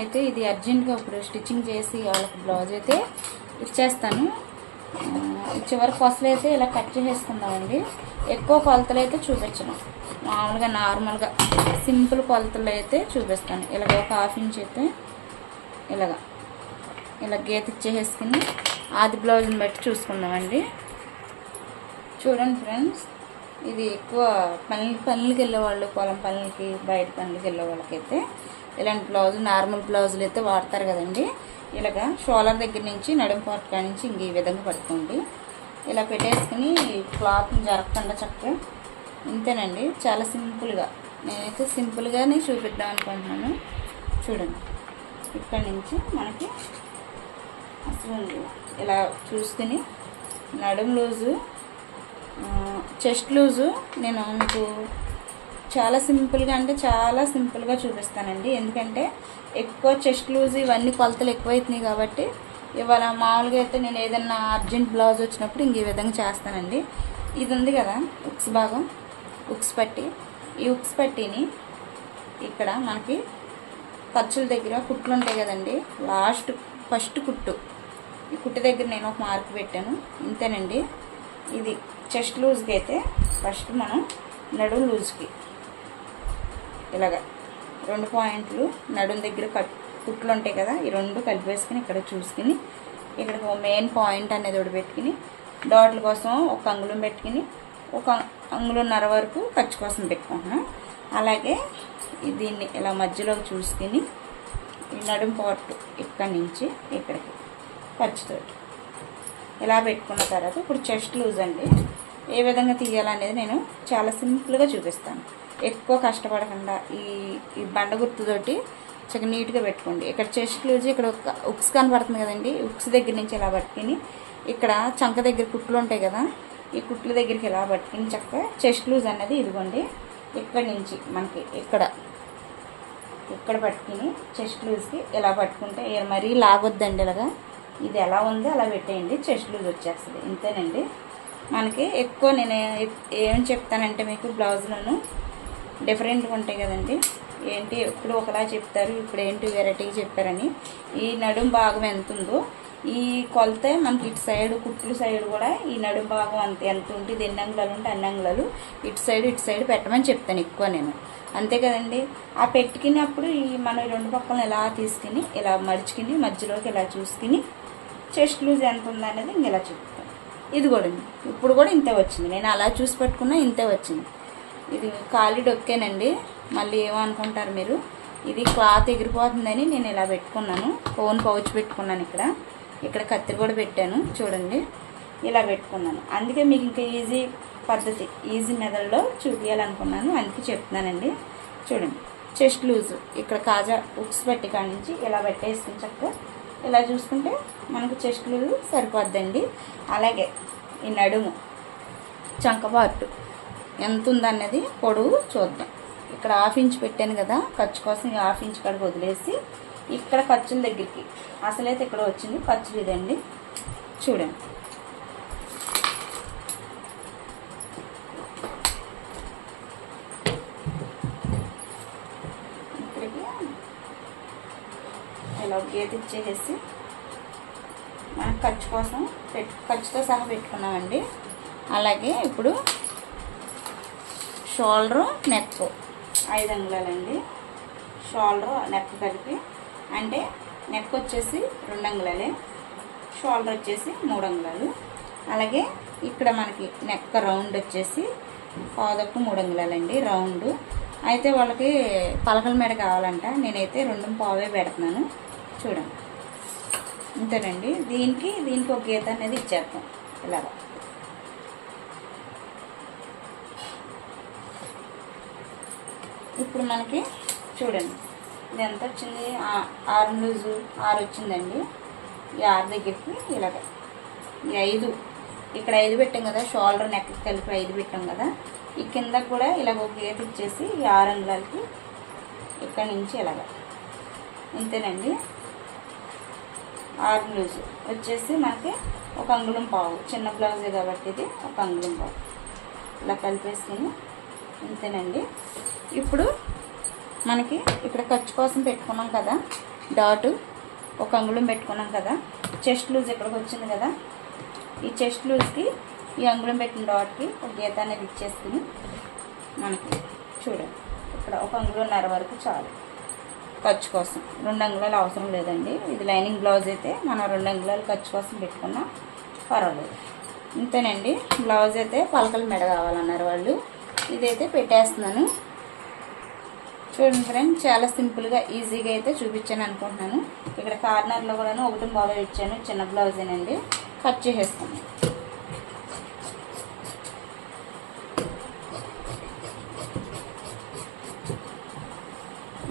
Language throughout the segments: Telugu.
అయితే ఇది అర్జెంట్గా ఇప్పుడు స్టిచ్చింగ్ చేసి వాళ్ళకి బ్లౌజ్ అయితే ఇచ్చేస్తాను. చివరికి అసలు అయితే ఇలా కట్ చేసేసుకుందామండి. ఎక్కువ కొలతలు అయితే చూపించను, మామూలుగా నార్మల్గా సింపుల్ కొలతలు అయితే చూపిస్తాను. ఇలాగ ఒక హాఫ్ ఇంచ్ అయితే ఇలా గీత ఇచ్చేసుకుని ఆది బ్లౌజ్ని బట్టి చూసుకుందామండి. చూడండి ఫ్రెండ్స్, ఇది ఎక్కువ పనులకి వెళ్ళేవాళ్ళు, పొలం పనులకి బయట పనులకి వెళ్ళే వాళ్ళకైతే ఇలాంటి బ్లౌజ్ నార్మల్ బ్లౌజులు అయితే వాడతారు కదండి. ఇలాగా షోల్డర్ దగ్గర నుంచి నడుము పార్ట్ కాడ నుంచి ఇంక ఈ విధంగా పట్టుకోండి. ఇలా పెట్టేసుకుని క్లాత్ని జరగకుండా చక్కగా ఇంతేనండి. చాలా సింపుల్గా నేనైతే సింపుల్గానే చూపిద్దాం అనుకుంటున్నాను. చూడండి, ఇక్కడ నుంచి మనకి అసలు ఇలా చూసుకుని నడుము లూజు, చెస్ట్ లూజు నేను మీకు చాలా సింపుల్గా అంటే చాలా సింపుల్గా చూపిస్తానండి. ఎందుకంటే ఎక్కువ చెస్ట్ లూజ్ ఇవన్నీ కొలతలు ఎక్కువైతున్నాయి కాబట్టి ఇవాళ మామూలుగా అయితే నేను ఏదన్నా అర్జెంట్ బ్లౌజ్ వచ్చినప్పుడు ఇంక ఈ విధంగా చేస్తానండి. ఇది ఉంది కదా ఉక్స్ భాగం, ఉక్స్ పట్టి, ఈ ఉక్స్ పట్టీని ఇక్కడ మనకి ఖర్చుల దగ్గర కుట్లు ఉంటాయి కదండి, ఫస్ట్ కుట్టు, ఈ కుట్టు దగ్గర నేను ఒక మార్క్ పెట్టాను. ఇంతేనండి. ఇది చెస్ట్ లూజ్కి అయితే ఫస్ట్ మనం నడుము లూజ్కి ఇలాగా 2 పాయింట్లు నడుము దగ్గర కుట్లు ఉంటాయి కదా, ఈ 2 కలిపేసుకుని ఇక్కడ చూసుకుని ఇక్కడ మెయిన్ పాయింట్ అనేది ఒకటి పెట్టుకుని డాట్ల కోసం ఒక అంగుళం పెట్టుకుని 1 అంగుళంన్నర వరకు ఖర్చు కోసం పెట్టుకుంటున్నాం. అలాగే దీన్ని ఇలా మధ్యలోకి చూసుకుని ఈ నడుము పార్ట్ ఇక్కడ నుంచి ఇక్కడికి ఖర్చుతోటి ఇలా పెట్టుకున్న తర్వాత ఇప్పుడు చెస్ట్ లూజ్ అండి ఏ విధంగా తీయాలనేది నేను చాలా సింపుల్గా చూపిస్తాను. ఎక్కువ కష్టపడకుండా ఈ బండ గుర్తుతోటి చక్కగా నీట్గా పెట్టుకోండి. ఇక్కడ చెస్ట్ లూజ్ ఇక్కడ ఒక ఉక్స్ కనపడుతుంది కదండి, ఉక్స్ దగ్గర నుంచి ఇలా పట్టుకుని ఇక్కడ చంక దగ్గర కుట్లు ఉంటాయి కదా, ఈ కుట్ల దగ్గరికి ఇలా పట్టుకుని చక్కగా చెస్ట్ లూజ్ అన్నది ఇదిగోండి ఇక్కడ నుంచి మనకి ఇక్కడ పట్టుకుని చెస్ట్ లూజ్కి ఇలా పట్టుకుంటే మరీ లాగొద్దండి. ఇలాగా ఇది ఎలా ఉందో అలా పెట్టేయండి, చెస్ట్ లూజ్ వచ్చేస్తుంది. ఇంతేనండి. మనకి ఎక్కువ నేను ఏం చెప్తానంటే మీకు బ్లౌజ్లోను డిఫరెంట్గా ఉంటాయి కదండి, ఏంటి ఎప్పుడు ఒకలా చెప్తారు, ఇప్పుడు ఏంటి వెరైటీగా చెప్పారని. ఈ నడుము భాగం ఎంత ఉందో ఈ కొలత మనకి ఇటు సైడ్ కుట్లు సైడ్ కూడా ఈ నడుము భాగం ఎంత ఉంటుంది, ఎన్ని అంగుళాలు ఉంటే అన్ని అంగుళాలు ఇటు సైడ్ పెట్టమని చెప్తాను ఎక్కువ నేను. అంతే కదండి. ఆ పెట్టుకున్నప్పుడు మనం 2 పక్కలను ఇలా తీసుకుని ఇలా మడుచుకుని మధ్యలోకి ఇలా చూసుకుని చెస్ట్ లూజ్ ఎంత ఉందనేది ఇంక ఇలా చెప్తాను. ఇది కూడా ఇప్పుడు కూడా ఇంతే వచ్చింది, నేను అలా చూసి పెట్టుకున్నా ఇంతే వచ్చింది. ఇది ఖాళీ డొక్కేనండి, మళ్ళీ ఏమనుకుంటారు మీరు, ఇది క్లాత్ ఎగిరిపోతుందని నేను ఇలా పెట్టుకున్నాను. ఫోన్ పౌచ్ పెట్టుకున్నాను, ఇక్కడ కత్తిరి కూడా పెట్టాను చూడండి, ఇలా పెట్టుకున్నాను. అందుకే మీకు ఇంకా ఈజీ పద్ధతి, ఈజీ మెథడ్లో చూపించాలనుకున్నాను, అందుకే చెప్తున్నానండి. చూడండి, చెస్ట్ లూజ్ ఇక్కడ కాజా ఉక్స్ పెట్టి కాడి నుంచి ఇలా పెట్టేసుకుని చక్కగా ఇలా చూసుకుంటే మనకు చెస్ట్ లూజ్ సరిపోద్దండి. అలాగే ఈ నడుము చంక పార్ట్ ఎంత ఉందన్నది పొడవు చూద్దాం. ఇక్కడ 1/2 ఇంచ్ పెట్టాను కదా ఖర్చు కోసం, ఈ 1/2 ఇంచ్ కాడికి వదిలేసి ఇక్కడ ఖర్చుల దగ్గరికి అసలైతే ఇక్కడ వచ్చింది ఖర్చులు ఇదండి. చూడండి, ఇక్కడికి ఇలా గీత ఇచ్చేసి మనకు ఖర్చు కోసం ఖర్చుతో సహా పెట్టుకున్నామండి. అలాగే ఇప్పుడు షోల్డరు నెక్ 5 అంగుళాలండి. షోల్డరు నెక్ కలిపి అంటే నెక్ వచ్చేసి 2 అంగుళాలే, షోల్డర్ వచ్చేసి 3 అంగుళాలు. అలాగే ఇక్కడ మనకి నెక్ రౌండ్ వచ్చేసి పాదకు 3 అంగుళాలండి రౌండ్. అయితే వాళ్ళకి పలకల మీద కావాలంట, నేనైతే 2.25 పెడుతున్నాను. చూడండి, ఇంతేనండి. దీనికి ఒక గీత అనేది ఇచ్చేస్తాం ఇలాగా. ఇప్పుడు మనకి చూడండి ఇది ఎంత వచ్చింది, 6 లూజు 6 వచ్చిందండి. ఈ 6 దగ్గరికి ఇలాగ ఈ 5 ఇక్కడ 5 పెట్టాం కదా, షోల్డర్ నెక్ కలిపి 5 పెట్టాం కదా, ఈ కింద కూడా ఇలాగ ఒక గీత ఇచ్చేసి ఈ 6 అంగుళాలకి ఇక్కడి నుంచి ఇలాగ ఇంతేనండి. 6 లూజు వచ్చేసి మనకి 1 అంగుళం పావు, చిన్న బ్లౌజే కాబట్టి ఇది 1 అంగుళం పావు ఇలా కలిపేసుకుని ఇంతేనండి. ఇప్పుడు మనకి ఇక్కడ ఖర్చు కోసం పెట్టుకున్నాం కదా, డాట్ 1 అంగుళం పెట్టుకున్నాం కదా, చెస్ట్ లూజ్ ఇక్కడికి వచ్చింది కదా, ఈ చెస్ట్ లూజ్కి ఈ అంగుళం పెట్టిన డాట్కి ఒక గీత అనేది ఇచ్చేసుకుని మనకి చూడండి ఇక్కడ 1 అంగుళంన్నర వరకు చాలు ఖర్చు కోసం. 2 అంగుళాలు అవసరం లేదండి. ఇది లైనింగ్ బ్లౌజ్ అయితే మనం 2 అంగుళాలు ఖర్చు కోసం పెట్టుకున్నా పర్వాలేదు. ఇంతేనండి. బ్లౌజ్ అయితే పలకలు మెడ కావాలన్నారు వాళ్ళు. ఇదైతే పెట్టేస్తున్నాను. చూడండి ఫ్రెండ్స్, చాలా సింపుల్గా ఈజీగా అయితే చూపించాను అనుకుంటున్నాను. ఇక్కడ కార్నర్లో కూడా 1.5 ఇచ్చాను, చిన్న బ్లౌజేనండి. కట్ చేసేస్తాను.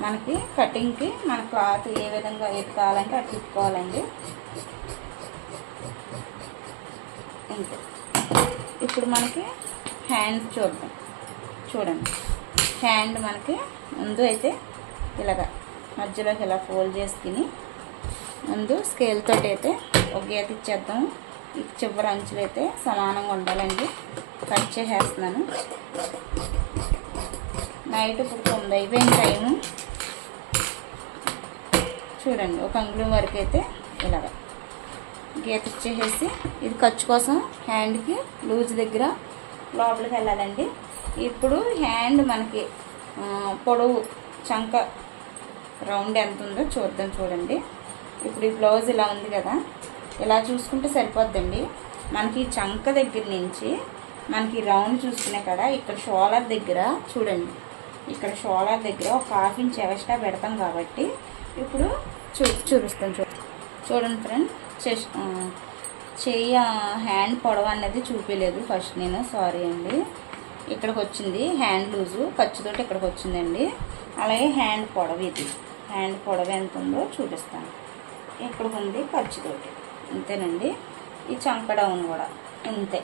మనకి కటింగ్కి మన క్లాత్ ఏ విధంగా ఎత్తుకోవాలంటే అటు తిప్పుకోవాలండి. ఇంతే. ఇప్పుడు మనకి హ్యాండ్ చూద్దాం. చూడండి, హ్యాండ్ మనకి ముందు అయితే ఇలాగా మధ్యలోకి ఇలా ఫోల్డ్ చేసుకుని ముందు స్కేల్ తోటి అయితే ఒక గీత ఇచ్చేద్దాం. ఈ చివరి అంచులు అయితే సమానంగా ఉండాలండి. కట్ చేసేస్తున్నాను. నైట్ ఇప్పుడు 9 అయిపోయిన టైము. చూడండి, 1 అంగుళం వరకు అయితే ఇలాగా గీత ఇచ్చేసేసి ఇది ఖర్చు కోసం హ్యాండ్కి లూజ్ దగ్గర లోపలికి వెళ్ళాలండి. ఇప్పుడు హ్యాండ్ మనకి పొడవు చంక రౌండ్ ఎంత ఉందో చూద్దాం. చూడండి, ఇప్పుడు ఈ బ్లౌజ్ ఇలా ఉంది కదా, ఇలా చూసుకుంటే సరిపోద్దండి. మనకి చంక దగ్గర నుంచి మనకి రౌండ్ చూసుకునే కదా, ఇక్కడ షోలర్ దగ్గర చూడండి, ఇక్కడ షోలర్ దగ్గర ఒక 1/2 ఇంచ్ ఎక్స్ట్రా పెడతాం కాబట్టి ఇప్పుడు చూపిస్తాను. చూడండి ఫ్రెండ్, చెయ్యి హ్యాండ్ పొడవు అనేది చూపించలేదు ఫస్ట్ నేను, సారీ అండి. ఇక్కడికి వచ్చింది హ్యాండ్ లూజు ఖర్చుతోటి ఇక్కడికి వచ్చిందండి. అలాగే హ్యాండ్ పొడవు, ఇది హ్యాండ్ పొడవు ఎంత ఉందో చూపిస్తాను. ఇక్కడికి ఉంది ఖర్చుతోటి, అంతేనండి. ఈ చంక డౌన్ కూడా ఇంతే.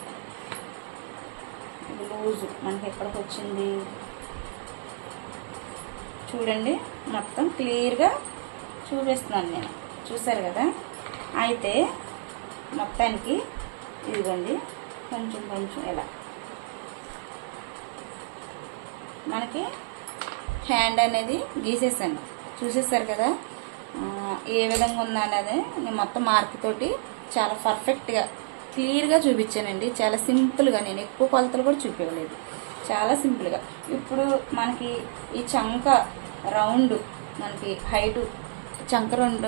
ఇది లూజు మనకి ఎక్కడికి వచ్చింది చూడండి, మొత్తం క్లియర్గా చూపిస్తున్నాను నేను. చూసారు కదా. అయితే మొత్తానికి ఇదిగోండి కొంచెం కొంచెం ఇలా మనకి హ్యాండ్ అనేది గీసేసాను. చూసేస్తారు కదా ఏ విధంగా ఉందనేది నేను మొత్తం మార్క్ తోటి చాలా పర్ఫెక్ట్గా క్లియర్గా చూపించానండి. చాలా సింపుల్గా, నేను ఎక్కువ కొలతలు కూడా చూపించలేదు, చాలా సింపుల్గా. ఇప్పుడు మనకి ఈ చంక రౌండ్ మనకి హైటు, చంక రౌండ్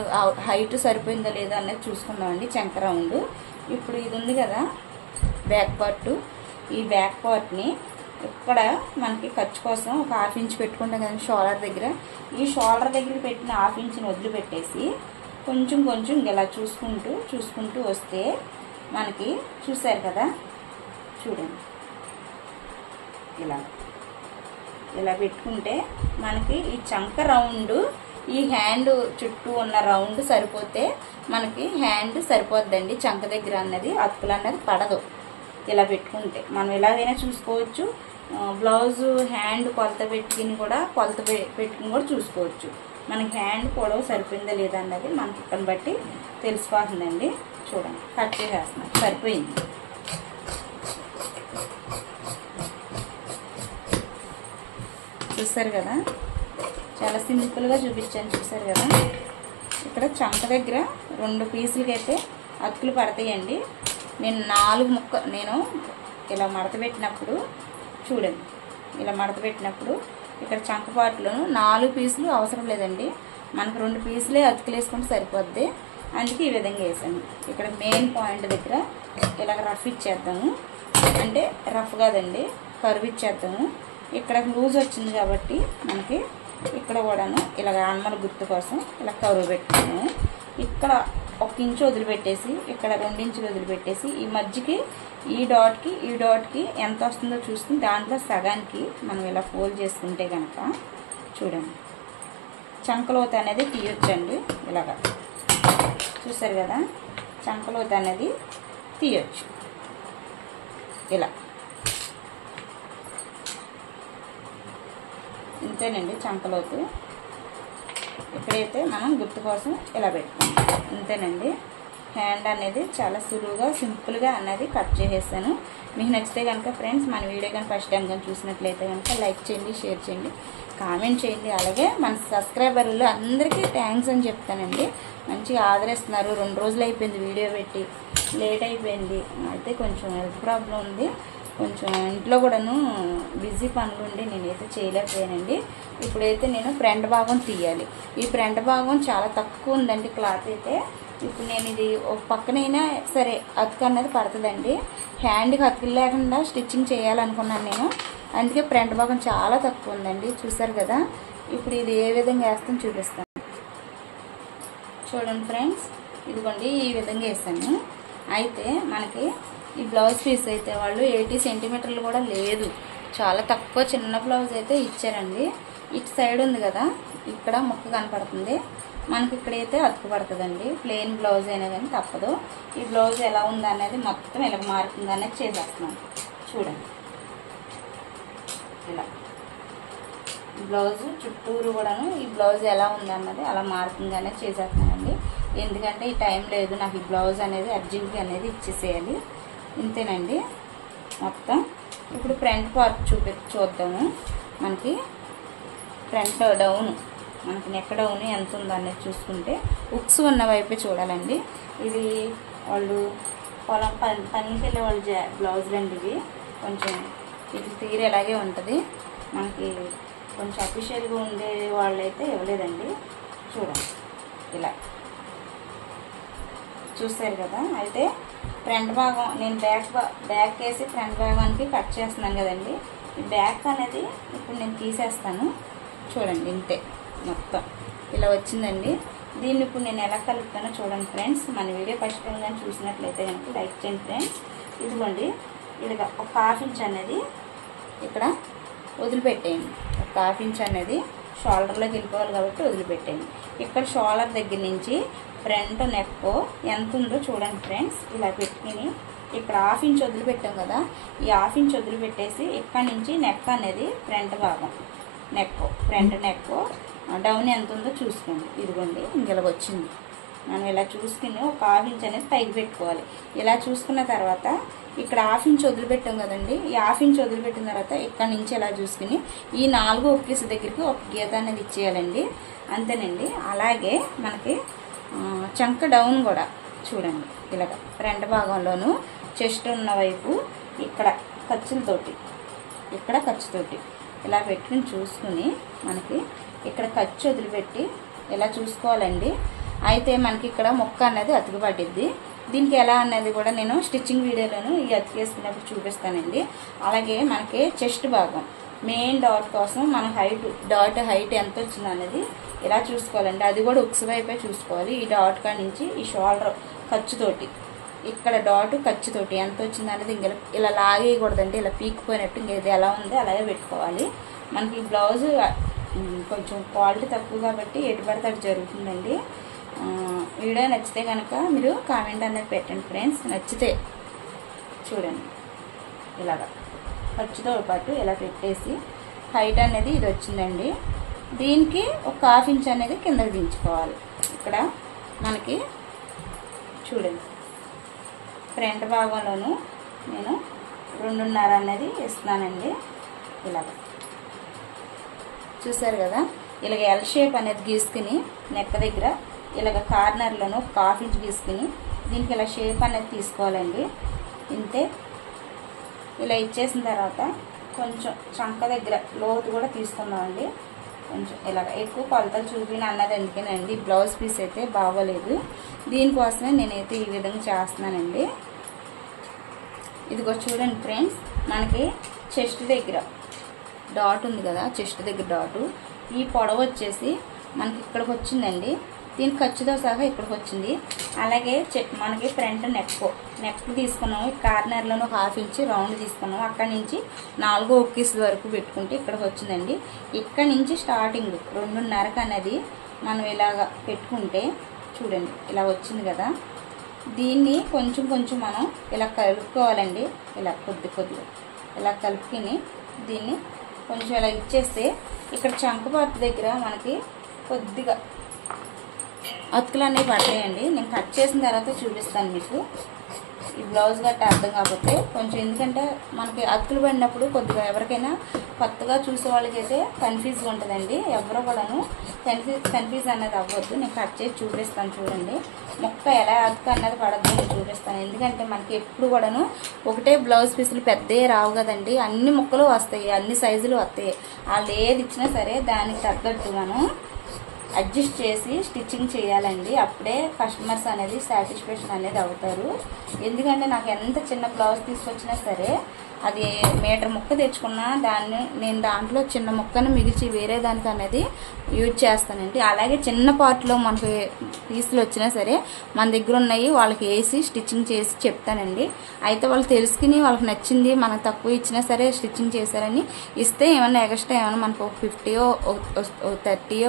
హైట్ సరిపోయిందో లేదో అనేది చూసుకుందామండి. చంక రౌండ్ ఇప్పుడు ఇది ఉంది కదా బ్యాక్ పార్ట్, ఈ బ్యాక్ పార్ట్ని ఇక్కడ మనకి ఖర్చు కోసం ఒక 1/2 ఇంచ్ పెట్టుకుంటాం కదా షోల్డర్ దగ్గర. ఈ షోల్డర్ దగ్గర పెట్టిన 1/2 ఇంచ్ని వదిలిపెట్టేసి కొంచెం కొంచెం ఇలా చూసుకుంటూ వస్తే మనకి చూసారు కదా, చూడండి ఇలా పెట్టుకుంటే మనకి ఈ చంక రౌండ్ ఈ హ్యాండ్ చుట్టూ ఉన్న రౌండ్ సరిపోతే మనకి హ్యాండ్ సరిపోద్దండి. చంక దగ్గర అన్నది అతుకులు అన్నది పడదు. ఇలా పెట్టుకుంటే మనం ఎలాగైనా చూసుకోవచ్చు. బ్లౌజ్ హ్యాండ్ కొలత పెట్టుకుని కూడా చూసుకోవచ్చు. మనకి హ్యాండ్ పొడవు సరిపోయిందా లేదా అన్నది మనకి ఇక్కడ బట్టి తెలిసిపోతుందండి. చూడండి, కట్ చేసేస్తున్నాం, సరిపోయింది. చూసారు కదా, చాలా సింపుల్గా చూపించాను. చూసారు కదా, ఇక్కడ చంక దగ్గర 2 పీసులకి అయితే అతుకులు పడతాయండి. నేను ఇలా మడత పెట్టినప్పుడు చూడండి, ఇలా మడత పెట్టినప్పుడు ఇక్కడ చంకపాటులోను 4 పీసులు అవసరం లేదండి. మనకు 2 పీసులే అతుకులు వేసుకుంటే సరిపోద్ది. అందుకే ఈ విధంగా వేసాను. ఇక్కడ మెయిన్ పాయింట్ దగ్గర ఇలా రఫ్ ఇచ్చేద్దాము, అంటే రఫ్ కాదండి కర్వ్ ఇచ్చేద్దాము. ఇక్కడ లూజ్ వచ్చింది కాబట్టి మనకి ఇక్కడ కూడాను ఇలాగ ఆన్మల గుర్తు కోసం ఇలా కర్వ్ పెట్టుకున్నాము. ఇక్కడ 1 ఇంచు వదిలిపెట్టేసి ఇక్కడ 2 ఇంచులు వదిలిపెట్టేసి ఈ మధ్యకి ఈ డాట్కి ఎంత వస్తుందో చూసుకుని దాంట్లో సగానికి మనం ఇలా ఫోల్డ్ చేసుకుంటే కనుక చూడండి చంకలోత అనేది తీయొచ్చండి. ఇలాగా చూసారు కదా, చంకలోత అనేది తీయొచ్చు ఇలా. ఇంతేనండి చంకలోతు. ఇక్కడైతే మనం గుర్తు కోసం ఇలా పెట్టుకుంటాం. ఇంతేనండి. హ్యాండ్ అనేది చాలా సులువుగా సింపుల్గా అనేది కట్ చేసేసాను. మీకు నచ్చితే కనుక ఫ్రెండ్స్ మన వీడియో కానీ ఫస్ట్ టైం కానీ చూసినట్లయితే కనుక లైక్ చేయండి, షేర్ చేయండి, కామెంట్ చేయండి. అలాగే మన సబ్స్క్రైబర్లు అందరికీ థ్యాంక్స్ అని చెప్తానండి. మంచిగా ఆదరిస్తున్నారు. 2 రోజులు అయిపోయింది వీడియో పెట్టి, లేట్ అయిపోయింది. అయితే కొంచెం హెల్త్ ప్రాబ్లం ఉంది, కొంచెం ఇంట్లో కూడాను బిజీ పనులు ఉండి నేనైతే చేయలేకపోయానండి. ఇప్పుడైతే నేను ఫ్రంట్ భాగం తీయాలి. ఈ ఫ్రంట్ భాగం చాలా తక్కువ ఉందండి క్లాత్ అయితే. ఇప్పుడు నేను ఇది ఒక పక్కనైనా సరే అతుకు అన్నది పడుతుందండి. హ్యాండ్కి అతుకు లేకుండా స్టిచ్చింగ్ చేయాలనుకున్నాను నేను, అందుకే ఫ్రంట్ భాగం చాలా తక్కువ ఉందండి. చూసారు కదా. ఇప్పుడు ఇది ఏ విధంగా వేస్తాను చూపిస్తాను చూడండి ఫ్రెండ్స్. ఇదిగోండి ఈ విధంగా వేసాను. అయితే మనకి ఈ బ్లౌజ్ పీస్ అయితే వాళ్ళు 80 సెంటీమీటర్లు కూడా లేదు, చాలా తక్కువ చిన్న బ్లౌజ్ అయితే ఇచ్చారండి. ఇటు సైడ్ ఉంది కదా, ఇక్కడ ముక్క కనపడుతుంది మనకి, ఇక్కడైతే అతుకు పడుతుందండి. ప్లెయిన్ బ్లౌజ్ అయినా కానీ తప్పదు. ఈ బ్లౌజ్ ఎలా ఉందా అనేది మొత్తం ఇలా మార్కింగ్ అనేది చేసేస్తున్నాను. చూడండి ఇలా బ్లౌజ్ చుట్టూరు కూడాను ఈ బ్లౌజ్ ఎలా ఉందన్నది అలా మార్కింగ్ అనేది చేసేస్తున్నానండి. ఎందుకంటే ఈ టైం లేదు నాకు, ఈ బ్లౌజ్ అనేది అర్జెంట్గా అనేది ఇచ్చేసేయాలి. ఇంతేనండి మొత్తం. ఇప్పుడు ఫ్రంట్ పార్ట్ చూద్దాము. మనకి ఫ్రంట్ డౌన్, మనకి నెక్ డౌన్ ఎంత ఉందనేది చూసుకుంటే ఉక్స్ ఉన్న వైపే చూడాలండి. ఇది వాళ్ళు పొలం పనికి వెళ్ళే వాళ్ళు బ్లౌజులు అండి ఇవి. కొంచెం ఇది తీరు ఎలాగే ఉంటుంది. మనకి కొంచెం అఫీషియల్గా ఉండే వాళ్ళైతే ఇవ్వలేదండి. చూడండి ఇలా చూస్తారు కదా. అయితే ఫ్రంట్ భాగం నేను బ్యాక్ వేసి ఫ్రంట్ భాగానికి కట్ చేస్తున్నాను కదండి. ఈ బ్యాక్ అనేది ఇప్పుడు నేను తీసేస్తాను. చూడండి ఇంతే మొత్తం ఇలా వచ్చిందండి. దీన్ని ఇప్పుడు నేను ఎలా కలుపుతానో చూడండి ఫ్రెండ్స్. మన వీడియో ఫస్ట్ టైం కానీ చూసినట్లయితే కనుక లైక్ చేయండి ఫ్రెండ్స్. ఇదిగోండి ఇలాగ ఒక 1/2 ఇంచ్ అనేది ఇక్కడ వదిలిపెట్టేయండి. ఒక 1/2 ఇంచ్ అనేది షోల్డర్లోకి వెళ్ళిపోవాలి కాబట్టి వదిలిపెట్టేయండి. ఇక్కడ షోల్డర్ దగ్గర నుంచి ఫ్రంట్ నెక్ ఎంత ఉందో చూడండి ఫ్రెండ్స్. ఇలా పెట్టుకుని ఇక్కడ 1/2 ఇంచ్ వదిలిపెట్టాం కదా, ఈ 1/2 ఇంచ్ వదిలిపెట్టేసి ఇక్కడ నుంచి నెక్ అనేది ఫ్రంట్ భాగం ఫ్రంట్ నెక్ డౌన్ ఎంత ఉందో చూసుకోండి. ఇదిగోండి ఇంకెలాగ వచ్చింది. మనం ఇలా చూసుకుని ఒక 1/2 ఇంచ్ అనేది పైకి పెట్టుకోవాలి. ఇలా చూసుకున్న తర్వాత ఇక్కడ 1/2 ఇంచ్ వదిలిపెట్టాం కదండి, ఈ 1/2 ఇంచ్ వదిలిపెట్టిన తర్వాత ఇక్కడ నుంచి ఇలా చూసుకుని ఈ 4 ఒక్కేస్ దగ్గరికి ఒక గీత అనేది ఇచ్చేయాలండి. అంతేనండి. అలాగే మనకి చంక డౌన్ కూడా చూడండి ఇలాగ ఫ్రంట్ భాగంలోను చెస్ట్ ఉన్న వైపు ఇక్కడ ఖర్చుతోటి ఇలా పెట్టుకుని చూసుకుని మనకి ఇక్కడ ఖర్చు వదిలిపెట్టి ఇలా చూసుకోవాలండి. అయితే మనకి ఇక్కడ ముక్క అనేది అతుకు పట్టిద్ది. దీనికి ఎలా అన్నది కూడా నేను స్టిచ్చింగ్ వీడియోలోను ఈ అతికేసుకున్నప్పుడు చూపిస్తానండి. అలాగే మనకి చెస్ట్ భాగం మెయిన్ డాట్ కోసం మన డాట్ హైట్ ఎంత వచ్చింది అనేది ఇలా చూసుకోవాలండి. అది కూడా ఉక్స్ వైపే చూసుకోవాలి. ఈ డాట్ కాడ నుంచి ఈ షోల్డర్ ఖర్చుతోటి ఇక్కడ డాట్ ఖర్చుతోటి ఎంత వచ్చింది అనేది ఇంకా ఇలా లాగేయకూడదండి. ఇలా పీకిపోయినట్టు ఇంకా ఇది ఎలా ఉందో అలాగే పెట్టుకోవాలి. మనకి బ్లౌజ్ కొంచెం క్వాలిటీ తక్కువ కాబట్టి ఎటు పడితే అటు జరుగుతుందండి. వీడియో నచ్చితే కనుక మీరు కామెంట్ అనేది పెట్టండి ఫ్రెండ్స్. నచ్చితే చూడండి ఇలాగా ఖర్చుతో పాటు ఇలా పెట్టేసి హైట్ అనేది ఇది వచ్చిందండి. దీనికి ఒక 1/2 ఇంచ్ అనేది కిందకి దించుకోవాలి. ఇక్కడ మనకి చూడండి ఫ్రంట్ భాగంలోను నేను 2.5 అనేది ఇస్తున్నానండి. ఇలాగ చూసారు కదా. ఇలాగ ఎల్ షేప్ అనేది గీసుకుని నెక్ దగ్గర ఇలాగ కార్నర్లోను ఒక 1/2 ఇంచ్ గీసుకుని దీనికి ఇలా షేప్ అనేది తీసుకోవాలండి. ఇంతే. ఇలా ఇచ్చేసిన తర్వాత కొంచెం చంక దగ్గర లోతు కూడా తీసుకుందామండి. కొంచెం ఇలాగ ఎక్కువ కొలతలు చూపిన అన్నది ఎందుకేనండి, బ్లౌజ్ పీస్ అయితే బాగోలేదు. దీనికోసమే నేనైతే ఈ విధంగా చేస్తున్నానండి. ఇదిగో చూడండి ఫ్రెండ్స్, మనకి చెస్ట్ దగ్గర డాట్ ఉంది కదా, చెస్ట్ దగ్గర డాటు ఈ పొడవు వచ్చేసి మనకి ఇక్కడికి వచ్చిందండి. దీనికి ఖర్చుతో సహా ఇక్కడికి వచ్చింది. అలాగే మనకి ఫ్రంట్ నెక్ తీసుకున్నాము. కార్నర్లో ఒక 1/2 ఇంచ్ రౌండ్ తీసుకున్నాము. అక్కడి నుంచి 4 ఒక్కీస్ వరకు పెట్టుకుంటే ఇక్కడికి వచ్చిందండి. ఇక్కడ నుంచి స్టార్టింగ్ 2.5 అనేది మనం ఇలాగ పెట్టుకుంటే చూడండి ఇలా వచ్చింది కదా. దీన్ని కొంచెం మనం ఇలా కలుపుకోవాలండి. ఇలా కొద్దిగా ఇలా కలుపుకుని దీన్ని కొంచెం ఇలా ఇచ్చేస్తే ఇక్కడ చంక పార్ట్ దగ్గర మనకి కొద్దిగా అతుకులు అనేవి పడతాయండి. నేను కట్ చేసిన తర్వాత చూపిస్తాను మీకు. ఈ బ్లౌజ్ గట్ట అర్థం కాకపోతే కొంచెం, ఎందుకంటే మనకి అతుకులు పడినప్పుడు కొద్దిగా ఎవరికైనా కొత్తగా చూసే వాళ్ళకైతే కన్ఫ్యూజ్గా ఉంటుందండి. ఎవరో కూడాను కన్ఫ్యూజ్ అనేది అవ్వద్దు. నేను కట్ చేసి చూపిస్తాను చూడండి. ముక్క ఎలా అతుకు అన్నది పడద్దు నేను చూపిస్తాను. ఎందుకంటే మనకి ఎప్పుడు కూడాను ఒకటే బ్లౌజ్ పీసులు పెద్దవి రావు కదండి. అన్ని ముక్కలు వస్తాయి, అన్ని సైజులు వస్తాయి. వాళ్ళు ఏది ఇచ్చినా సరే దానికి తగ్గట్టు మనం అడ్జస్ట్ చేసి స్టిచ్చింగ్ చేయాలండి. అప్పుడే కస్టమర్స్ అనేది సాటిస్ఫాక్షన్ అనేది అవుతారు. ఎందుకంటే నాకు ఎంత చిన్న బ్లౌజ్ తీసుకొచ్చినా సరే అది మీటర్ ముక్క తెచ్చుకున్నా నేను దాంట్లో చిన్న ముక్కను మిగిల్చి వేరే దానికి అనేది యూజ్ చేస్తానండి. అలాగే చిన్న పార్ట్లో మనకి పీసులు వచ్చినా సరే మన దగ్గర ఉన్నాయి వాళ్ళకి వేసి స్టిచ్చింగ్ చేసి చెప్తానండి. అయితే వాళ్ళు తెలుసుకుని వాళ్ళకి నచ్చింది మనకు తక్కువ ఇచ్చినా సరే స్టిచ్చింగ్ చేశారని ఇస్తే ఏమన్నా ఎక్స్ట్రా ఏమన్నా మనకు ఒక 50 30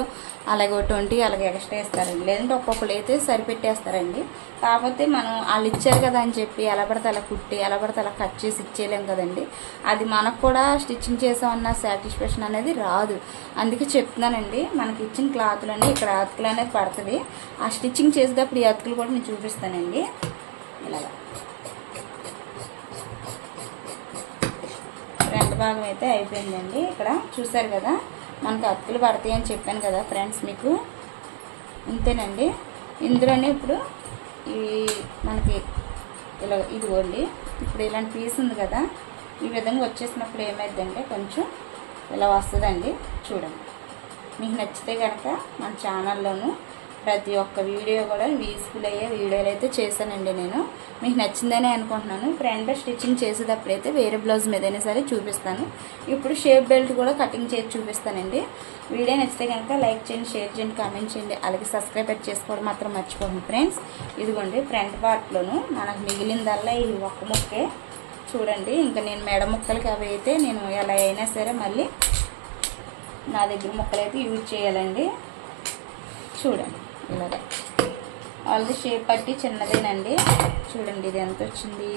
అలాగే 20 అలాగే ఎక్స్ట్రా ఇస్తారండి. లేదంటే ఒక్కొక్కరు అయితే సరిపెట్టేస్తారండి. కాకపోతే మనం వాళ్ళు ఇచ్చారు కదా అని చెప్పి ఎలా పడితే అలా కుట్టి ఎలా పడితే అలా కట్ చేసి ఇచ్చేయలేం కదండి. అది మనకు కూడా స్టిచ్చింగ్ చేసామన్న సాటిస్ఫాక్షన్ అనేది రాదు. అందుకే చెప్తున్నానండి, మనకి ఇచ్చిన క్లాత్లోనే ఇక్కడ అతుకులు అనేది పడుతుంది. ఆ స్టిచ్చింగ్ చేసేటప్పుడు ఈ అతుకులు కూడా నేను చూపిస్తానండి. ఇలాగా ఫ్రంట్ భాగం అయితే అయిపోయిందండి. ఇక్కడ చూసారు కదా మనకు అతుకులు పడతాయి అని చెప్పాను కదా ఫ్రెండ్స్ మీకు. ఇంతేనండి. ఇందులోనే ఇప్పుడు ఈ మనకి ఇలా ఇదిగోండి, ఇప్పుడు ఇలాంటి పీస్ ఉంది కదా, ఈ విధంగా వచ్చేసినప్పుడు ఏమైందంటే కొంచెం ఇలా వస్తుందండి. చూడండి, మీకు నచ్చితే కనుక మన ఛానల్లోనూ ప్రతి ఒక్క వీడియో కూడా యూస్ఫుల్ అయ్యే వీడియోలు అయితే చేశానండి. నేను మీకు నచ్చిందనే అనుకుంటున్నాను. ఫ్రంట్ స్టిచ్చింగ్ చేసేటప్పుడైతే వేరే బ్లౌజ్ మీదైనా సరే చూపిస్తాను. ఇప్పుడు షేప్ బెల్ట్ కూడా కటింగ్ చేసి చూపిస్తానండి. వీడియో నచ్చితే కనుక లైక్ చేయండి, షేర్ చేయండి, కామెంట్ చేయండి, అలాగే సబ్స్క్రైబ్ చేసుకోవడం మాత్రం మర్చిపోండి ఫ్రెండ్స్. ఇదిగోండి ఫ్రంట్ పార్ట్లోను మనకు మిగిలిందల్లా ఈ ఒక్క ముక్కే చూడండి. ఇంకా నేను మెడ ముక్కలకి అవి అయితే నేను ఎలా అయినా సరే మళ్ళీ నా దగ్గర ముక్కలు అయితే యూజ్ చేయాలండి. చూడండి ఇలాగా వాళ్ళది షేప్ పట్టి చిన్నదేనండి. చూడండి ఇది ఎంత వచ్చింది,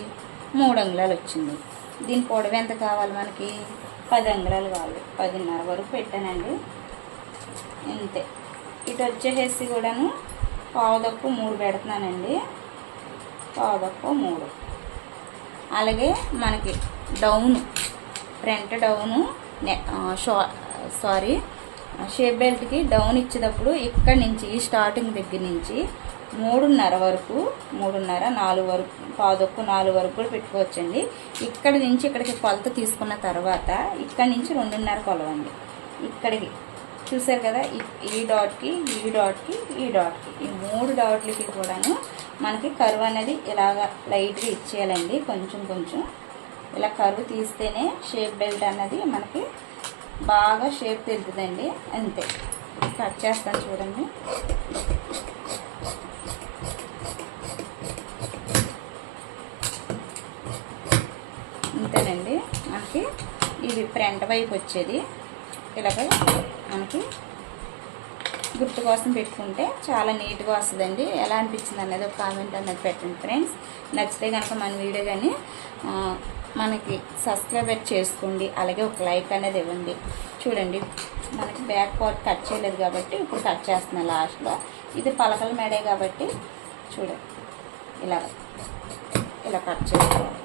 3 అంగుళాలు వచ్చింది. దీని పొడవు ఎంత కావాలి మనకి, 10 అంగుళాలు కావాలి. 10.5 వరకు పెట్టానండి. ఇంతే. ఇటు వచ్చేసి కూడాను 1/4 పెడుతున్నానండి. 1/4 అలాగే మనకి డౌను ఫ్రంట్ డౌను షేప్ బెల్ట్కి డౌన్ ఇచ్చేటప్పుడు ఇక్కడ నుంచి ఈ స్టార్టింగ్ దగ్గర నుంచి 3.5 వరకు 4 వరకు 1/4 వరకు కూడా పెట్టుకోవచ్చండి. ఇక్కడ నుంచి ఇక్కడికి కొలత తీసుకున్న తర్వాత ఇక్కడ నుంచి 2.5 కొలవండి. ఇక్కడికి చూసారు కదా, ఈ డాట్కి ఈ డాట్కి ఈ డాట్కి ఈ 3 డాట్లకి కూడాను మనకి కర్వ్ అనేది ఇలాగ లైట్గా ఇచ్చేయాలండి. కొంచెం ఇలా కర్వ్ తీస్తేనే షేప్ బెల్ట్ అన్నది మనకి బాగా షేప్ తెలుతుందండి. అంతే. కట్ చేస్తాను చూడండి. అంతేనండి. మనకి ఇది ఫ్రంట్ వైపు వచ్చేది ఇలాగ మనకి గుర్తు కోసం పెట్టుకుంటే చాలా నీట్గా వస్తుందండి. ఎలా అనిపించింది అనేది ఒక కామెంట్ అనేది పెట్టండి ఫ్రెండ్స్. నచ్చితే కనుక మన వీడియో కానీ మనకి సబ్స్క్రైబ్ చేసుకోండి, అలాగే ఒక లైక్ అనేది ఇవ్వండి. చూడండి మనకి బ్యాక్ పార్ట్ కట్ చేయలేదు కాబట్టి ఇప్పుడు కట్ చేస్తున్నాను లాస్ట్లో. ఇది పలకల మేడే కాబట్టి చూడండి ఇలా కట్ చేసుకోవాలి.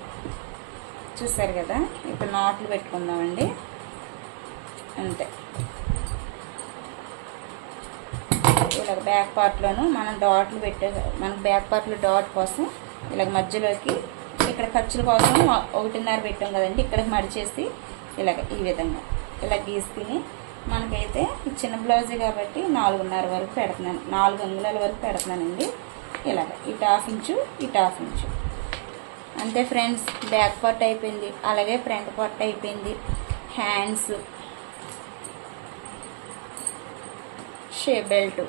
చూసారు కదా, ఇప్పుడు నాట్లు పెట్టుకుందామండి. అంతే. ఇలాగ బ్యాక్ పార్ట్లోనూ మనం డాట్లు మనకు బ్యాక్ పార్ట్లో డాట్ కోసం ఇలాగ మధ్యలోకి ఇక్కడ ఖర్చుల కోసం 1.5 పెట్టాం కదండి, ఇక్కడికి మడిచేసి ఇలాగ ఈ విధంగా ఇలా గీసుకుని మనకైతే ఈ చిన్న బ్లౌజే కాబట్టి 4.5 వరకు పెడుతున్నాను, 4 అంగుళాల వరకు పెడుతున్నానండి. ఇలాగ ఇటు 1/2 ఇంచు ఇటు 1/2 ఇంచు. అంతే ఫ్రెండ్స్. బ్యాక్ పార్ట్ అయిపోయింది, అలాగే ఫ్రంట్ పార్ట్ అయిపోయింది. హ్యాండ్స్, షేప్ బెల్ట్,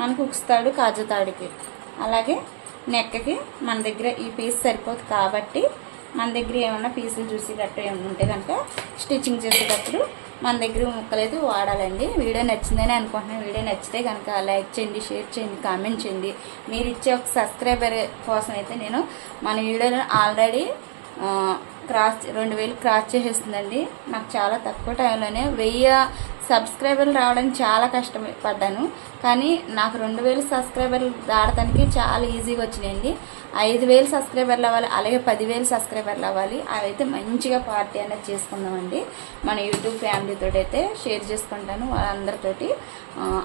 మనకు ఉక్స్తాడు కాజు తాడుకి, అలాగే నెక్కి మన దగ్గర ఈ పీస్ సరిపోదు కాబట్టి మన దగ్గర ఏమన్నా పీసులు చూసి గట్రా ఏమైనా ఉంటే కనుక స్టిచ్చింగ్ చేసేటప్పుడు మన దగ్గర ముక్కలు అయితే వాడాలండి. వీడియో నచ్చిందని అనుకుంటున్నాను. వీడియో నచ్చితే కనుక లైక్ చేయండి, షేర్ చేయండి, కామెంట్ చేయండి. మీరు ఇచ్చే ఒక సబ్స్క్రైబర్ కోసం అయితే నేను మన వీడియోలో ఆల్రెడీ 2000 క్రాస్ చేసేస్తుందండి. నాకు చాలా తక్కువ టైంలోనే 1000 సబ్స్క్రైబర్లు రావడానికి చాలా కష్టపడ్డాను, కానీ నాకు 2000 సబ్స్క్రైబర్లు దాడటానికి చాలా ఈజీగా వచ్చినాయండి. 5000 సబ్స్క్రైబర్లు అవ్వాలి, అలాగే 10,000 సబ్స్క్రైబర్లు అవ్వాలి. అవైతే మంచిగా పార్టీ అనేది చేసుకుందామండి. మన యూట్యూబ్ ఫ్యామిలీతో అయితే షేర్ చేసుకుంటాను వాళ్ళందరితోటి.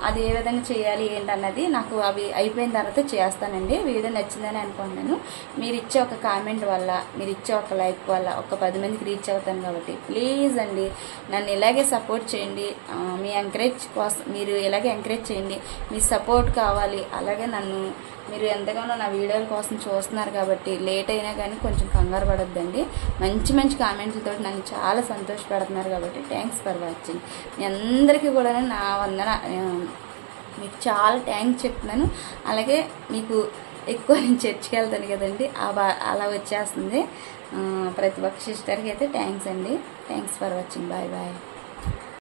అది ఏ విధంగా చేయాలి ఏంటన్నది నాకు అవి అయిపోయిన తర్వాత చేస్తానండి. వీడియో నచ్చిందని అనుకుంటున్నాను. మీరు ఇచ్చే ఒక కామెంట్ వల్ల, మీరు ఇచ్చే ఒక లైక్ వల్ల ఒక 10 మందికి రీచ్ అవుతాను. కాబట్టి ప్లీజ్ అండి నన్ను ఇలాగే సపోర్ట్ చేయండి. మీ ఎంకరేజ్ కోసం మీరు ఇలాగే ఎంకరేజ్ చేయండి. మీ సపోర్ట్ కావాలి. అలాగే నన్ను మీరు ఎంతగానో నా వీడియోల కోసం చూస్తున్నారు కాబట్టి లేట్ అయినా కానీ కొంచెం కంగారు పడొద్దండి. మంచి మంచి కామెంట్లతో నన్ను చాలా సంతోషపడుతున్నారు కాబట్టి థ్యాంక్స్ ఫర్ వాచింగ్. మీ అందరికీ కూడా నా వందన, మీకు చాలా థ్యాంక్స్ చెప్తున్నాను. అలాగే మీకు ఎక్కువ నేను చర్చికి వెళ్తాను కదండి, అలా వచ్చేస్తుంది. ప్రతి ఒక్క సిస్టర్కి అయితే థ్యాంక్స్ అండి. Thanks for watching. Bye bye.